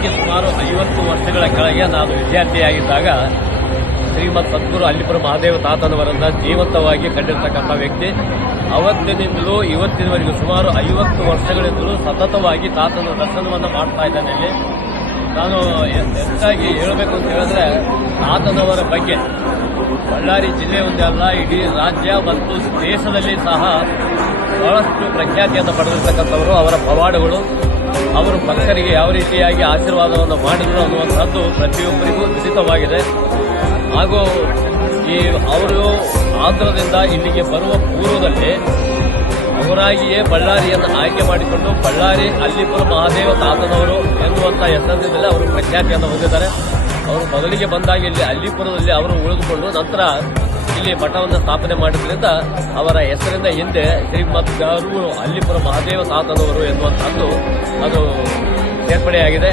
ಇದಕ್ಕೆ ಸುಮಾರು 50 ವರ್ಷಗಳ ಕೆಳಗೆ ನಾನು ವಿದ್ಯಾರ್ಥಿಯಾಗಿದ್ದಾಗ ಶ್ರೀಮತ್ ಸದ್ಗುರು ಅಲ್ಲಿಪುರ ಮಹಾದೇವ ತಾತನವರನ್ನ ಜೀವಂತವಾಗಿ ಕಂಡಿರ್ತಕ್ಕಂಥ ವ್ಯಕ್ತಿ. ಅವತ್ತಿನಿಂದಲೂ ಇವತ್ತಿನವರೆಗೂ ಸುಮಾರು 50 ವರ್ಷಗಳಿಂದಲೂ ಸತತವಾಗಿ ತಾತನ ದರ್ಶನವನ್ನು ಮಾಡ್ತಾ ಇದ್ದಾನೆ. ಇಲ್ಲಿ ನಾನು ಹೆಚ್ಚಾಗಿ ಹೇಳಬೇಕು ಅಂತ ಹೇಳಿದ್ರೆ ತಾತನವರ ಬಗ್ಗೆ ಬಳ್ಳಾರಿ ಜಿಲ್ಲೆ ಒಂದೇ ಅಲ್ಲ, ಇಡೀ ರಾಜ್ಯ ಮತ್ತು ದೇಶದಲ್ಲಿ ಸಹ ಬಹಳಷ್ಟು ಪ್ರಖ್ಯಾತಿಯನ್ನು ಪಡೆದಿರ್ತಕ್ಕಂಥವರು. ಅವರ ಪವಾಡಗಳು, ಅವರು ಭಕ್ತರಿಗೆ ಯಾವ ರೀತಿಯಾಗಿ ಆಶೀರ್ವಾದವನ್ನು ಮಾಡಿದರು ಅನ್ನುವಂಥದ್ದು ಪ್ರತಿಯೊಬ್ಬರಿಗೂ ವಿದಿತವಾಗಿದೆ. ಹಾಗೂ ಅವರು ಆಂಧ್ರದಿಂದ ಇಲ್ಲಿಗೆ ಬರುವ ಪೂರ್ವದಲ್ಲಿ ಅವರಾಗಿಯೇ ಬಳ್ಳಾರಿಯನ್ನು ಆಯ್ಕೆ ಮಾಡಿಕೊಂಡು ಬಳ್ಳಾರಿ ಅಲ್ಲಿಪುರ ಮಹಾದೇವ ತಾತನವರು ಎನ್ನುವಂಥ ಹೆಸರಿನಿಂದಲೇ ಅವರು ಪ್ರಖ್ಯಾತಿಯನ್ನು ಹೊಂದಿದ್ದಾರೆ. ಅವರು ಮೊದಲಿಗೆ ಬಂದಾಗ ಇಲ್ಲಿ ಅಲ್ಲಿಪುರದಲ್ಲಿ ಅವರು ಉಳಿದುಕೊಂಡು ನಂತರ ಇಲ್ಲಿ ಮಠವನ್ನು ಸ್ಥಾಪನೆ ಮಾಡಿದ್ರಿಂದ ಅವರ ಹೆಸರಿನ ಹಿಂದೆ ಶ್ರೀಮತ್ ಅಲ್ಲಿಪುರ ಮಹಾದೇವ ತಾತನವರು ಎನ್ನುವಂಥದ್ದು ಅದು ಸೇರ್ಪಡೆಯಾಗಿದೆ.